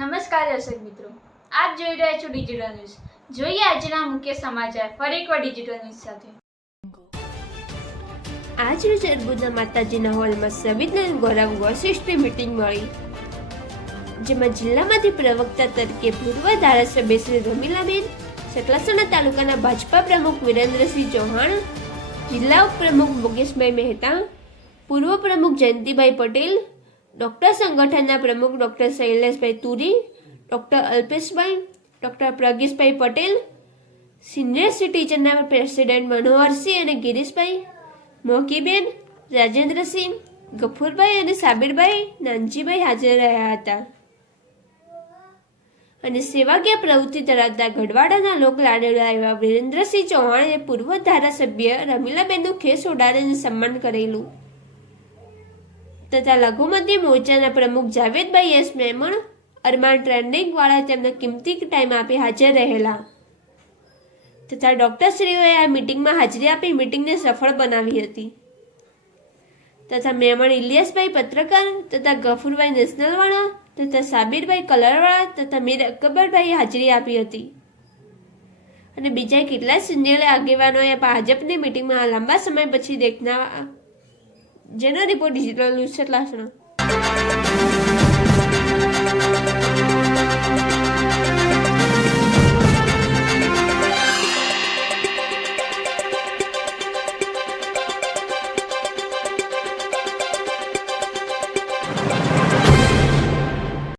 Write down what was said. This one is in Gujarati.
નમસ્કાર દર્શક મિત્રો, આપ જોઈ રહ્યા છો ડિજિટલ ન્યૂઝ। જોઈએ આજના મુખ્ય સમાચાર ફરી એકવાર ડિજિટલ ન્યૂઝ સાથે। આજ રોજ અરબુદના માતાજીના હોલમાં સંવિધાન ગૌરવ વશિષ્ઠની મીટિંગ મળી, જેમાં જિલ્લામાંથી પ્રવક્તા તરીકે પૂર્વ ધારાસભ્ય શ્રી રમીલાબેન, સતલાસણા તાલુકાના ભાજપા પ્રમુખ વિરેન્દ્રસિંહ ચૌહાણ, જિલ્લા ઉપપ્રમુખ બોગેશભાઈ મહેતા, પૂર્વ પ્રમુખ જયંતિભાઈ પટેલ, ડોક્ટર સંગઠનના પ્રમુખ doctor Shaileshbhai Turi, doctor Alpeshbhai, doctor Prageshbhai Patel, senior સિટીઝનના પ્રેસિડેન્ટ મનોહરસિંહ અને ગિરીશભાઈ, મોકીબેન, રાજેન્દ્રસિંહ, ગફુરભાઈ અને સાબિરભાઈ નાનજીભાઈ હાજર રહ્યા હતા અને સેવાકીય પ્રવૃત્તિ ધરાવતા ગઢવાડાના લોક લાડેલા એવા વિરેન્દ્રસિંહ ચૌહાણે પૂર્વ ધારાસભ્ય રમીલાબેનનું ખેસ ઓઢાડીને સન્માન કરેલું તથા લઘુમતી મોરચાના પ્રમુખ જાવેદભાઈ એસ મેમણ અરમાન ટ્રેન્ડિંગ વાળા તેમના કિંમતી ટાઈમ આપી હાજર રહેલા તથા ડોક્ટરશ્રીઓએ આ મીટિંગમાં હાજરી આપી મીટિંગને સફળ બનાવી હતી તથા મેમણ ઇલિયાસભાઈ પત્રકાર તથા ગફુરભાઈ નેશનલવાળા તથા સાબિરભાઈ કલરવાળા તથા મીર અકબરભાઈ હાજરી આપી હતી અને બીજા કેટલાય સિનિયર આગેવાનોએ ભાજપની મીટિંગમાં લાંબા સમય પછી દેખના જેનો રિપોર્ટ ડિજિટલ ન્યૂઝ સતલાસણા।